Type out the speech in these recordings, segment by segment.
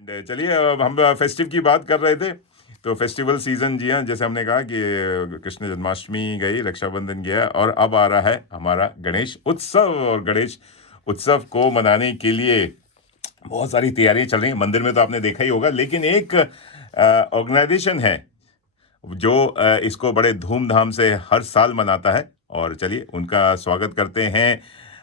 चलिए, अब हम फेस्टिव की बात कर रहे थे। तो फेस्टिवल सीजन, जी हाँ, जैसे हमने कहा कि कृष्ण जन्माष्टमी गई, रक्षाबंधन गया, और अब आ रहा है हमारा गणेश उत्सव। और गणेश उत्सव को मनाने के लिए बहुत सारी तैयारियां चल रही हैं। मंदिर में तो आपने देखा ही होगा, लेकिन एक ऑर्गेनाइजेशन है जो इसको बड़े धूमधाम से हर साल मनाता है। और चलिए उनका स्वागत करते हैं,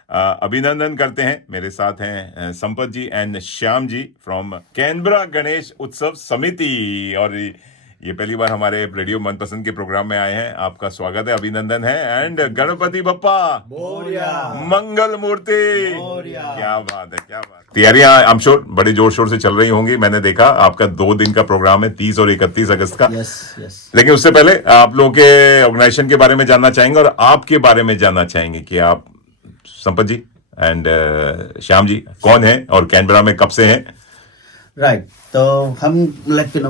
अभिनंदन करते हैं। मेरे साथ हैं Sampat ji and Shyam ji from Canberra Ganesh Utsav Samiti. और ये पहली बार हमारे रेडियो मनपसंद के प्रोग्राम में आए हैं। आपका स्वागत है, अभिनंदन है। एंड गणपति बप्पा मोरया, मंगल मूर्ति, मोरया। क्या बात है, क्या बात है। तैयारियां आई एम श्योर बड़े जोर शोर से चल रही होंगी। मैंने देखा आपका 2 दिन का प्रोग्राम है, 30 और 31 अगस्त का। Yes yes. लेकिन उससे पहले आप लोगों के ऑर्गेनाइजेशन के बारे में जानना चाहेंगे और आपके बारे में जानना चाहेंगे कि आप, संपत जी एंड श्याम जी, कौन है और कैनबरा में कब से हैं? राइट, तो हम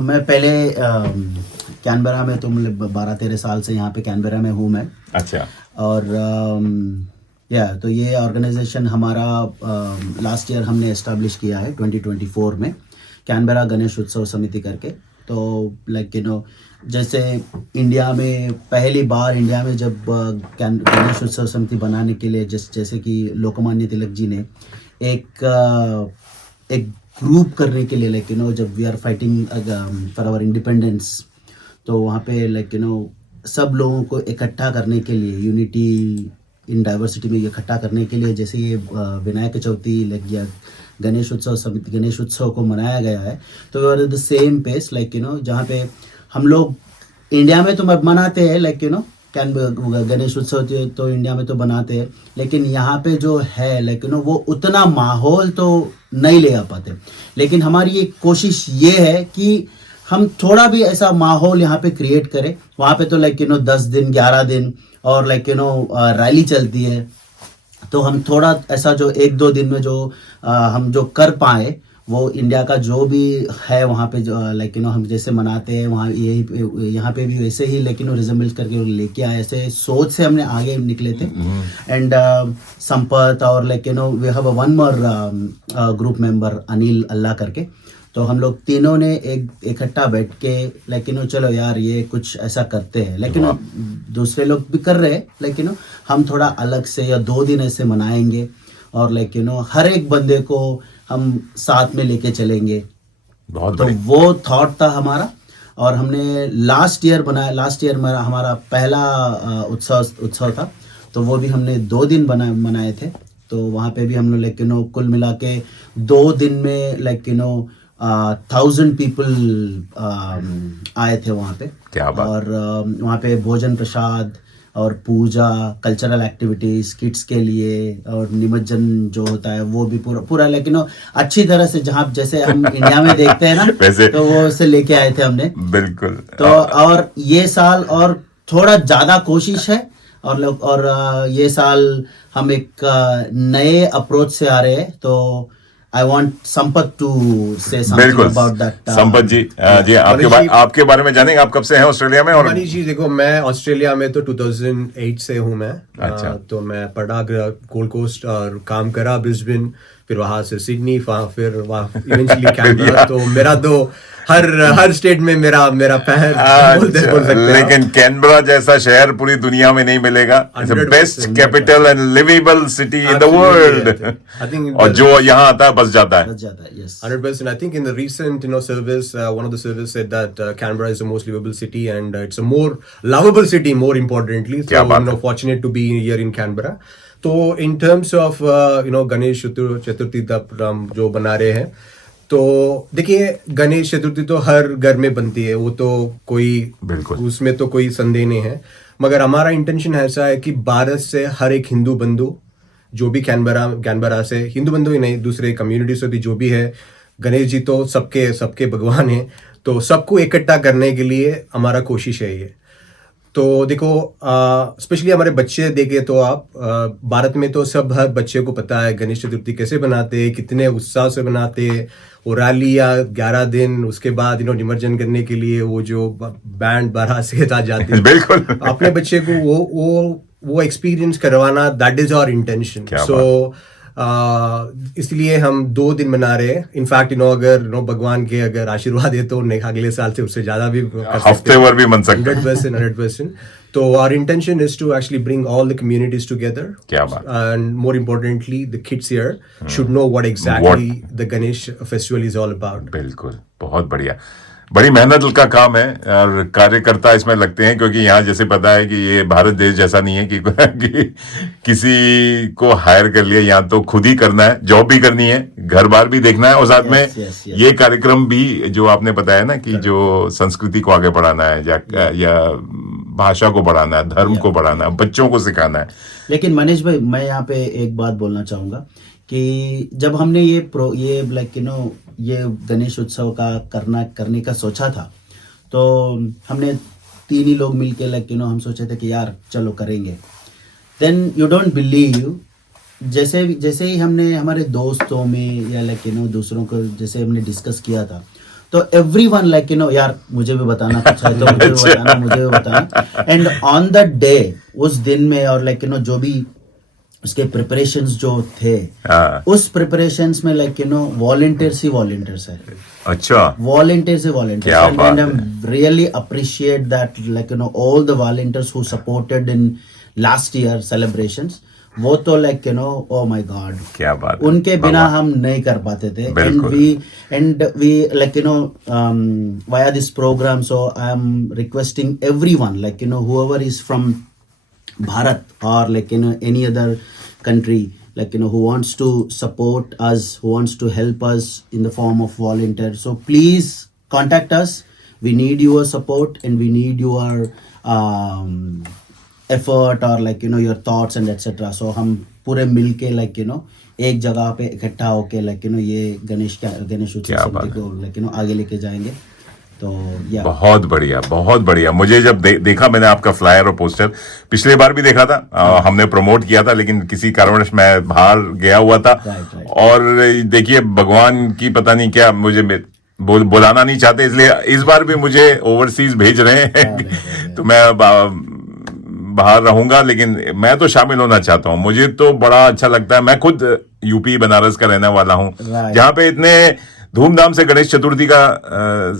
मैं पहले कैनबरा में तो 12-13 साल से यहाँ पे कैनबरा में हूँ मैं। अच्छा। और तो ये ऑर्गेनाइजेशन हमारा लास्ट ईयर हमने एस्टैब्लिश किया है 2024 में, कैनबरा गणेश उत्सव समिति करके। तो जैसे इंडिया में पहली बार इंडिया में जब गणेश उत्सव समिति बनाने के लिए जैसे कि लोकमान्य तिलक जी ने एक ग्रुप करने के लिए जब we are fighting for our independence, तो वहाँ पे सब लोगों को इकट्ठा करने के लिए, यूनिटी इन डाइवर्सिटी में इकट्ठा करने के लिए, जैसे ये विनायक चौथी या गणेश उत्सव समिति गणेश उत्सव को मनाया गया है। तो द सेम पेस जहाँ पे हम लोग इंडिया में तो मनाते हैं गणेश उत्सव तो इंडिया में तो बनाते हैं, लेकिन यहाँ पे जो है वो उतना माहौल तो नहीं ले आ पाते। लेकिन हमारी एक कोशिश ये है कि हम थोड़ा भी ऐसा माहौल यहाँ पे क्रिएट करें। वहाँ पे तो 10 दिन 11 दिन और रैली चलती है, तो हम थोड़ा ऐसा जो 1-2 दिन में जो हम जो कर पाए, वो इंडिया का जो भी है वहाँ पे जो हम जैसे मनाते हैं वहाँ यही यहाँ पे भी वैसे ही रिजम्बल करके लेके आए। ऐसे सोच से हमने आगे निकले थे। एंड संपत और we have one more group member Anil अल्लाह करके, तो हम लोग तीनों ने एक इकट्ठा बैठ के चलो यार ये कुछ ऐसा करते हैं। लेकिन दूसरे लोग भी कर रहे हैं, लेकिन हम थोड़ा अलग से या 2 दिन ऐसे मनाएंगे और हर एक बंदे को हम साथ में लेके चलेंगे। बहुत तो वो थॉट था हमारा। और हमने लास्ट ईयर हमारा पहला उत्सव था, तो वो भी हमने 2 दिन मनाए थे। तो वहाँ पे भी हम लोग कुल मिला के 2 दिन में 1000 पीपल आए थे वहाँ पे। क्या बात। और वहाँ पे भोजन प्रसाद और पूजा, कल्चरल एक्टिविटीज किड्स के लिए, और निमज्जन जो होता है वो भी पूरा अच्छी तरह से जैसे हम इंडिया में देखते हैं ना वैसे तो वो से लेके आए थे हमने। बिल्कुल। तो और ये साल और थोड़ा ज्यादा कोशिश है, और ये साल हम एक नए अप्रोच से आ रहे हैं। तो I want Sampat to say something about that. Sampat जी, जी आपके बारे में जानेंगे। आप कब से हैं ऑस्ट्रेलिया में? और मनीष जी, देखो मैं ऑस्ट्रेलिया में तो 2008 से हूँ मैं। अच्छा। तो मैं पढ़ा गोल्ड कोस्ट और काम करा ब्रिस्बेन, फिर वहां से सिडनी, फिर वहां इवेंचुअली कैनबरा। तो मेरा तो हर स्टेट में मेरा पैर बोल सकते हैं। लेकिन कैनबरा जैसा शहर पूरी दुनिया में नहीं मिलेगा। Best capital and livable city in the world. और जो यहाँ आता है बस जाता है। Yes. 100%. I think in the recent service, one of the service said that Canberra is the most livable city and it's a more lovable city, more importantly. So fortunate to be here in Canberra. तो in terms of Ganesh Chaturthi जो बना रहे हैं, तो देखिए गणेश चतुर्थी तो हर घर में बनती है, वो तो कोई उसमें तो कोई संदेह नहीं है। मगर हमारा इंटेंशन ऐसा है कि भारत से हर एक हिंदू बंधु जो भी कैनबरा से, हिंदू बंधु ही नहीं दूसरे कम्युनिटी से भी जो भी है, गणेश जी तो सबके भगवान हैं, तो सबको इकट्ठा करने के लिए हमारा कोशिश है ये। तो देखो स्पेशली हमारे बच्चे देखे तो आप भारत में तो हर बच्चे को पता है गणेश चतुर्थी कैसे बनाते हैं, कितने उत्साह से बनाते हैं। वो रैली या 11 दिन उसके बाद निमज्जन करने के लिए वो जो बैंड बारात से जाते हैं, बिल्कुल अपने बच्चे को वो एक्सपीरियंस करवाना, दैट इज आवर इंटेंशन। सो इसलिए हम 2 दिन मना रहे हैं. इनफैक्ट अगर भगवान के अगर आशीर्वाद है तो अगले साल से उससे ज्यादा भी कर सकते हफ्ते भर भी मन सकते हैं. 100%. So our intention is to actually bring all the communities together. क्या बात. And more importantly, the kids here should know what exactly the Ganesh festival is all about. बिल्कुल, बहुत बढ़िया. बड़ी मेहनत का काम है और कार्यकर्ता इसमें लगते हैं, क्योंकि यहाँ जैसे पता है कि ये भारत देश जैसा नहीं है कि किसी को हायर कर लिया. यहाँ तो खुद ही करना है, जॉब भी करनी है, घर बार भी देखना है, और साथ में ये कार्यक्रम भी जो आपने बताया ना कि जो संस्कृति को आगे बढ़ाना है या भाषा को बढ़ाना है, धर्म को बढ़ाना है, बच्चों को सिखाना है. लेकिन मनीष भाई, मैं यहाँ पे एक बात बोलना चाहूंगा कि जब हमने ये ये गणेश उत्सव का करने का सोचा था, तो हमने 3 ही लोग मिलके हम सोचे थे कि यार चलो करेंगे. देन यू डोंट बिलीव, जैसे ही हमने हमारे दोस्तों में या दूसरों को जैसे हमने डिस्कस किया था, तो एवरीवन यार मुझे भी बताना कुछ है तो मुझे भी बताना. एंड ऑन द डे, उस दिन में, और जो भी उसके प्रिपरेशंस जो थे, उस प्रिपरेशंस में वॉलंटियर्स ही वॉलंटियर्स है. अच्छा, volunteers he volunteers. And I am really appreciate that all the volunteers who supported in last year celebrations. वो तो ओ माय गॉड, क्या बात. उनके बिना हम नहीं कर पाते थे. And we via this program, so I am requesting everyone whoever is from Bharat or any other country who wants to support us, who wants to help us in the form of volunteer, so please contact us. We need your support and we need your effort or your thoughts and etc. So हम पूरे मिलके एक जगह पे इकट्ठा होके ये गणेश उत्सव समिति को आगे लेके जाएंगे. तो या बहुत बढ़िया, बहुत बढ़िया. मुझे जब देखा मैंने आपका फ्लायर और पोस्टर, पिछले बार भी देखा था, हमने प्रमोट किया था, लेकिन किसी कारणवश मैं बाहर गया हुआ था. और देखिए, भगवान की पता नहीं क्या, मुझे बुलाना नहीं चाहते, इसलिए इस बार भी मुझे ओवरसीज भेज रहे हैं. तो मैं बाहर रहूंगा, लेकिन मैं तो शामिल होना चाहता हूं. मुझे तो बड़ा अच्छा लगता है. मैं खुद यूपी बनारस का रहने वाला हूं, जहां पे इतने धूमधाम से गणेश चतुर्थी का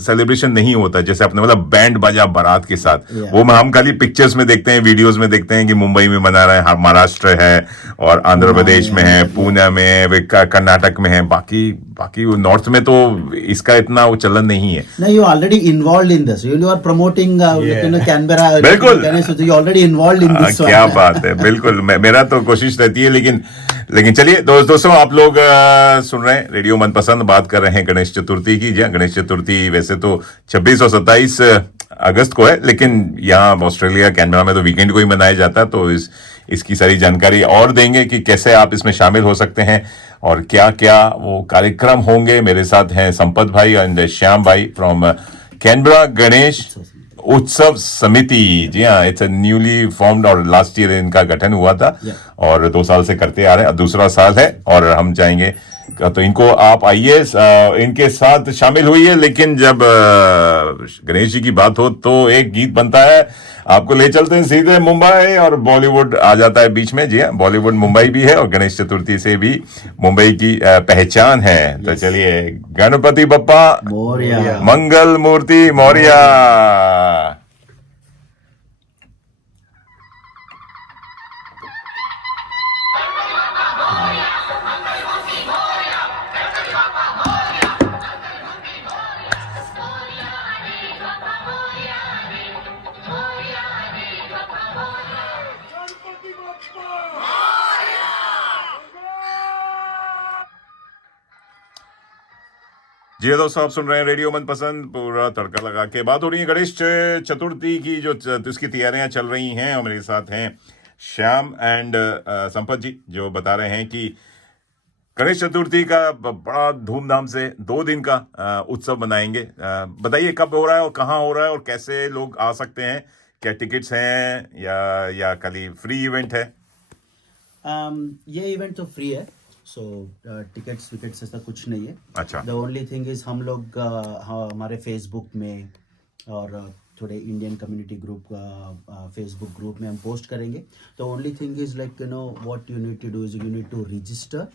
सेलिब्रेशन नहीं होता, जैसे आपने मतलब बैंड बाजा बारात के साथ. वो हम खाली पिक्चर्स में देखते हैं, वीडियोस में देखते हैं कि मुंबई में मना रहे हैं, महाराष्ट्र है और आंध्र प्रदेश में है, पुणे में, कर्नाटक में है. बाकी नॉर्थ में तो इसका इतना वो चलन नहीं है. No, you already involved in this. You are promoting Canberra. बिल्कुल, you already involved in this. क्या बात है. बिल्कुल, मेरा तो कोशिश रहती है. लेकिन चलिए दोस्तों, आप लोग सुन रहे हैं रेडियो मनपसंद, बात कर रहे हैं गणेश चतुर्थी की. जी, गणेश चतुर्थी वैसे तो 26 और 27 अगस्त को है, लेकिन यहाँ ऑस्ट्रेलिया कैनबरा में तो वीकेंड को ही मनाया जाता है. तो इसकी सारी जानकारी और देंगे कि कैसे आप इसमें शामिल हो सकते हैं और क्या क्या वो कार्यक्रम होंगे. मेरे साथ हैं संपत भाई एंड श्याम भाई फ्रॉम कैनबरा गणेश उत्सव समिति. जी हाँ, इट्स न्यूली फॉर्म्ड और लास्ट ईयर इनका गठन हुआ था और 2 साल से करते आ रहे हैं, दूसरा साल है और हम जाएंगे. तो इनको आप आइए, इनके साथ शामिल हुई. लेकिन जब गणेश जी की बात हो तो एक गीत बनता है, आपको ले चलते हैं सीधे मुंबई और बॉलीवुड आ जाता है बीच में. जी हाँ, बॉलीवुड मुंबई भी है और गणेश चतुर्थी से भी मुंबई की पहचान है. तो चलिए, गणपति बप्पा मोरया, मंगल मूर्ति मौर्या. जी दोस्तों, आप सुन रहे हैं रेडियो मनपसंद, पूरा तड़का लगा के बात हो रही है गणेश चतुर्थी की, जो इसकी तैयारियां चल रही हैं. और मेरे साथ हैं श्याम एंड संपत जी, जो बता रहे हैं कि गणेश चतुर्थी का बड़ा धूमधाम से 2 दिन का उत्सव मनाएंगे. बताइए कब हो रहा है और कहाँ हो रहा है और कैसे लोग आ सकते हैं. क्या टिकट्स हैं या खाली फ्री इवेंट है? ये इवेंट तो फ्री है. सो टिकट्स ऐसा कुछ नहीं है. अच्छा. द ओनली थिंग इज हम लोग हमारे फेसबुक में और थोड़े Indian community group Facebook group में हम पोस्ट करेंगे. तो only thing is what you need to do is you need to register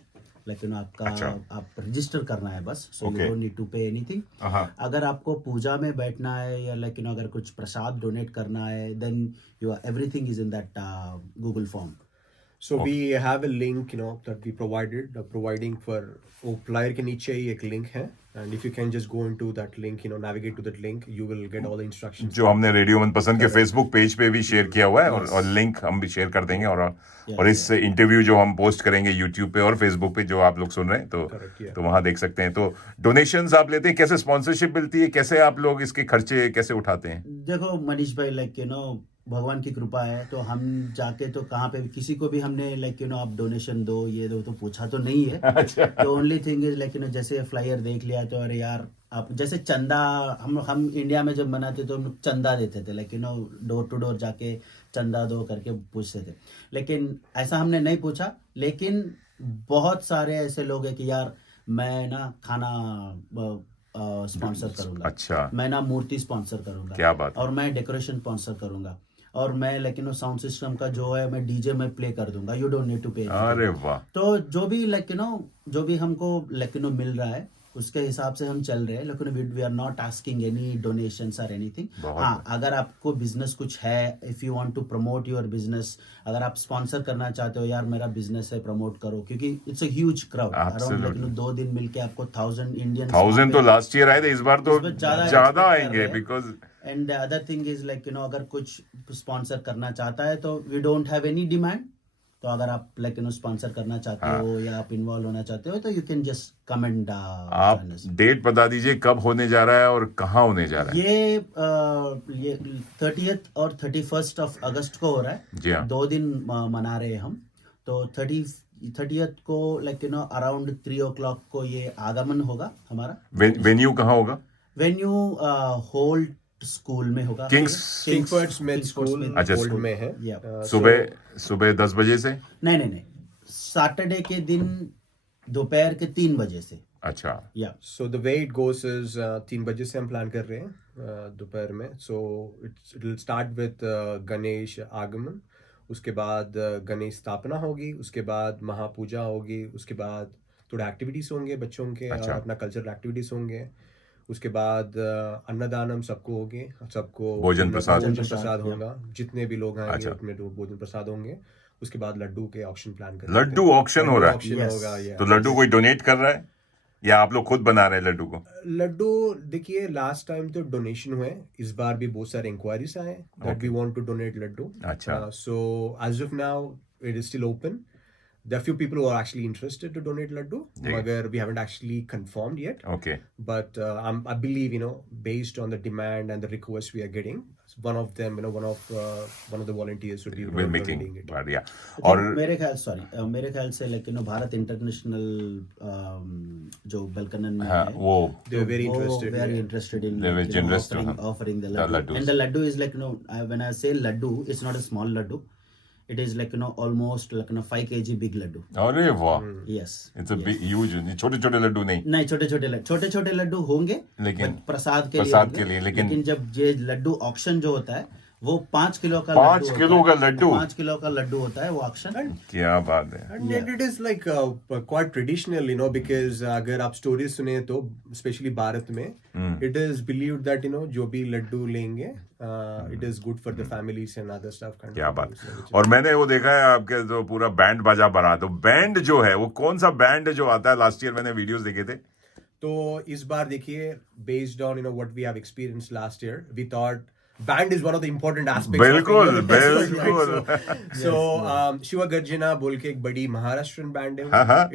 like you know आपका अच्छा। आप रजिस्टर करना है बस, so you Okay. Don't need to pay anything. हाँ अगर आपको पूजा में बैठना है या लाइक यू नो अगर कुछ प्रसाद डोनेट करना है, then you everything is in that Google form. So we have a link, that we providing for वो flyer के नीचे ही एक link है, and if you can just go into that link, navigate to that link, you will get all the instructions. जो हमने radio मनपसंद के Facebook page पे भी शेयर किया हुआ है, और लिंक हम भी शेयर कर देंगे, और इस इंटरव्यू जो हम पोस्ट करेंगे यूट्यूब पे और फेसबुक पे, जो आप लोग सुन रहे हैं Correct, yeah. तो वहां देख सकते हैं। तो डोनेशंस आप लेते हैं, कैसे स्पॉन्सरशिप मिलती है, कैसे आप लोग इसके खर्चे कैसे उठाते हैं? देखो मनीष भाई, लाइक यू नो भगवान की कृपा है, तो हम जाके तो कहाँ पे भी किसी को भी हमने लाइक यू नो आप डोनेशन दो ये दो तो पूछा तो नहीं है। अच्छा। तो only thing is like you no जैसे फ्लायर देख लिया तो अरे यार आप जैसे चंदा, हम इंडिया में जब मनाते तो हम चंदा देते थे, like you know door to door जाके चंदा दो करके पूछते थे, लेकिन ऐसा हमने नहीं पूछा। लेकिन बहुत सारे ऐसे लोग हैं कि यार मैं ना खाना स्पॉन्सर करूंगा, अच्छा। मैं ना मूर्ति स्पॉन्सर करूंगा, क्या बात है। और मैं डेकोरेशन स्पॉन्सर करूंगा, और मैं लेकिन साउंड सिस्टम का जो है मैं डीजे में प्ले कर दूंगा, यू डोंट नीड टू पे। अरे वाह। तो जो भी लाइक यू नो जो भी हमको लाइक यू नो मिल रहा है उसके हिसाब से हम चल रहे हैं, लेकिन we are not asking any donations और एनीथिंग। हाँ, अगर आपको बिजनेस कुछ है, if you want to promote your business, अगर आप स्पॉन्सर करना चाहते हो, यार मेरा बिजनेस है प्रमोट करो, क्योंकि it's a huge crowd around, like you no 2 दिन मिलके आपको 1000 इंडियन 1000 तो लास्ट ईयर आए थे, इस बार तो ज्यादा ज्यादा आएंगे, because and the other thing is like you know अगर कुछ स्पॉन्सर करना चाहता है तो we don't have any demand. तो अगर आप लाइक यू नो स्पॉन्सर करना चाहते हो या आप इन्वॉल्व होना चाहते हो तो यू कैन जस्ट कमेंट। आप डेट बता दीजिए कब होने जा रहा है और कहाँ होने जा रहा है? ये 30th और 31st ऑफ अगस्त को हो रहा है। जी हाँ। 2 दिन मना रहे हैं हम। तो 30th को like you know around 3 o'clock को ये आगमन होगा हमारा। वेन्यू कहाँ होगा? वेन्यू होल्ट स्कूल में होगा, Kingsford Smith School अच्छा, Holt में है। सुबह 10 बजे से? नहीं, सैटरडे के दिन दोपहर के 3 बजे से। अच्छा। या So the way it goes is 3 बजे से हम प्लान कर रहे हैं दोपहर में। So it will start with Ganesh आगमन, उसके बाद गणेश स्थापना होगी, उसके बाद महापूजा होगी, उसके बाद थोड़े एक्टिविटीज होंगे बच्चों के, और अपना कल्चरल एक्टिविटीज होंगे, उसके बाद अन्नदानम सबको होंगे, सबको भोजन प्रसाद होगा, जितने भी लोग आएंगे उतने भोजन प्रसाद होंगे। उसके बाद लड्डू के ऑक्शन प्लान कर लड्डू ऑक्शन हो रहा है? ऑक्शन होगा। तो लड्डू कोई डोनेट कर रहा है या आप लोग खुद बना रहे हैं लड्डू को? लड्डू देखिए, लास्ट टाइम तो डोनेशन हुए, इस बार भी बहुत सारे इंक्वायरीज आए that we want to donate laddu. अच्छा। So as of now it is still open. There are few people who are actually interested to donate laddu, but we haven't actually confirmed yet. Okay. But I believe, based on the demand and the requests we are getting, one of them, one of the volunteers would be making it. But yeah. और मेरे ख्याल से like you no Bharat international जो बलकनन में है, वो they were very interested in they were generous to offering the laddu. And the laddu is like, when I say laddu, it's not a small laddu. It is like almost like 5 kg big laddu. अरे वाह। Yes. It's a big huge, छोटे लड्डू नहीं, छोटे लड्डू होंगे, लेकिन प्रसाद के लिए लेकिन जब ये लड्डू ऑक्शन जो होता है वो 5 किलो का 5 किलो का लड्डू 5 किलो का लड्डू होता है वो ऑक्शन। क्या बात है। And it is like quite traditional, because अगर आप स्टोरी सुने तो स्पेशली भारत में it is believed that जो भी लड्डू लेंगे it is good for the families and other stuff kind क्या of बात। things. और मैंने वो देखा है आपके तो पूरा बैंड बाजा बना, तो बैंड जो है वो कौन सा बैंड जो आता है? लास्ट ईयर मैंने वीडियोस देखे थे। तो इस बार देखिए, based on what we have experienced last year, we thought band is one of the important aspects बिल्कुल of the festival, बिल्कुल। right? So शिवा गर्जना बोल के एक बड़ी महाराष्ट्रन बैंड है।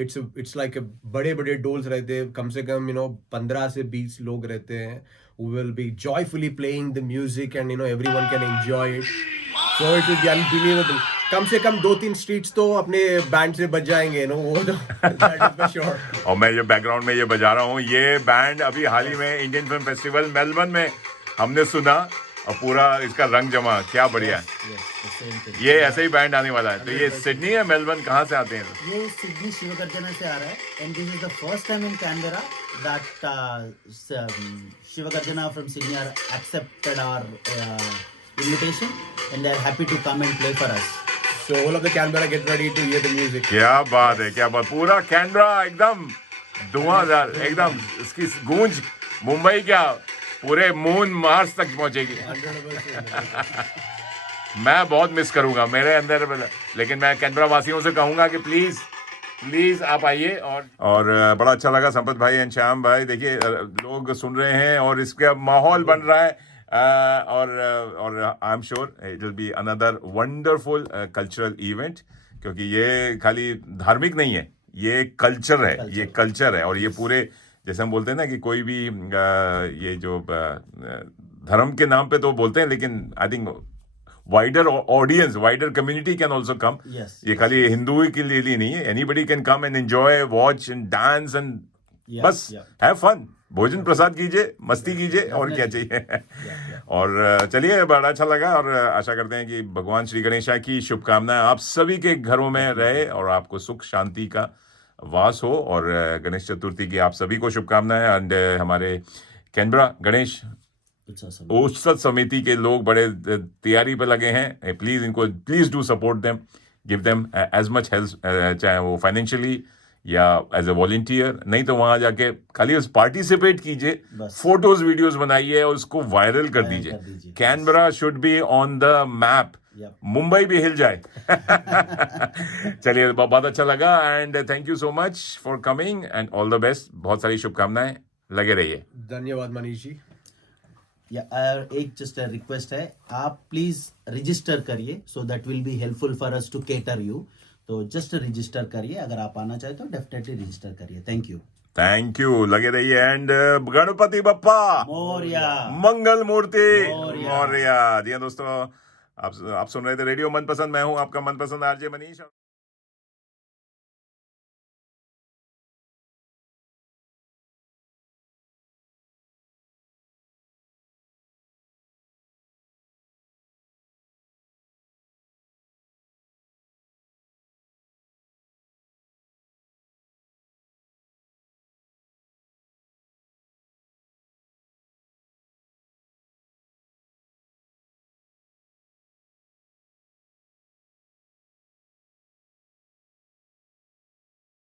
It's like a बड़े डोल्स रहते हैं, कम से कम 15 से 20 लोग रहते हैं, who will be joyfully playing the music and everyone can enjoy it. So it will be unbelievable. कम से कम 2-3 स्ट्रीट्स तो अपने बैंड से बज जाएंगे, वो तो that is for sure. और मैं ये बैकग्राउंड में ये बजा रहा हूँ, ये बैंड अभी हाल ही में इंडियन फिल्म फेस्टिवल मेलबर्न में हमने सुना और पूरा इसका रंग जमा। क्या बढ़िया है। ये ऐसे ही बैंड आने वाला है। तो ये सिडनी है, मेलबर्न, कहाँ से आते हैं? ये सिडनी शिवगर्जना से आ रहा है, and this is the first time in Canberra that Shivgarjana from Sydney are accepted our invitation and they are happy to come and play for us. So all of the Canberra get ready to hear the music. क्या बात है, क्या बात, पूरा Canberra एकदम धुआंधार, एकदम इसकी गूंज मुंबई क्या पूरे मून मार्स तक पहुंचेगी। मैं बहुत मिस करूंगा मेरे अंदर, लेकिन मैं कैनबरा वासियों से कहूंगा कि प्लीज प्लीज आप आइए। और बड़ा अच्छा लगा संपत भाई एंड श्याम भाई, देखिए लोग सुन रहे हैं और इसका माहौल बन रहा है, और I am sure it will be another wonderful cultural event, क्योंकि ये खाली धार्मिक नहीं है, ये कल्चर है, ये कल्चर है। और ये पूरे जैसे हम बोलते हैं ना कि कोई भी ये जो धर्म के नाम पे तो बोलते हैं, लेकिन I think wider audience, wider community can also come. ये खाली हिंदू के लिए नहीं है, anybody can come and enjoy, watch and dance and बस हैव फन, भोजन प्रसाद कीजिए, मस्ती कीजिए, और क्या चाहिए। और चलिए, बड़ा अच्छा लगा, और आशा करते हैं कि भगवान श्री गणेशा की शुभकामनाएं आप सभी के घरों में रहे और आपको सुख शांति का वास हो। और गणेश चतुर्थी की आप सभी को शुभकामनाएं। एंड हमारे कैनबरा गणेश उत्सव समिति के लोग बड़े तैयारी पे लगे हैं, प्लीज इनको please do support them, give them as much help, चाहे वो फाइनेंशियली या एज ए वॉलंटियर, नहीं तो वहां जाके खाली उस पार्टिसिपेट कीजिए, फोटोज वीडियोस बनाइए और उसको वायरल कर दीजिए। Canberra should be on the map, Mumbai भी हिल जाए। चलिए, बहुत अच्छा लगा and thank you so much for coming and all the best, बहुत सारी शुभकामनाएं, लगे रहिए। धन्यवाद मनीष जी। एक जस्ट रिक्वेस्ट है, आप प्लीज रजिस्टर करिए, so that will be helpful for us to cater you. तो जस्ट रजिस्टर करिए, अगर आप आना चाहे तो डेफिनेटली रजिस्टर करिए। थैंक यू, लगे रहिए। एंड गणपति बप्पा मोरया, मंगल मूर्ति मोरया। जी हाँ दोस्तों, आप सुन रहे थे रेडियो मनपसंद, मैं हूं आपका मनपसंद आरजे मनीष।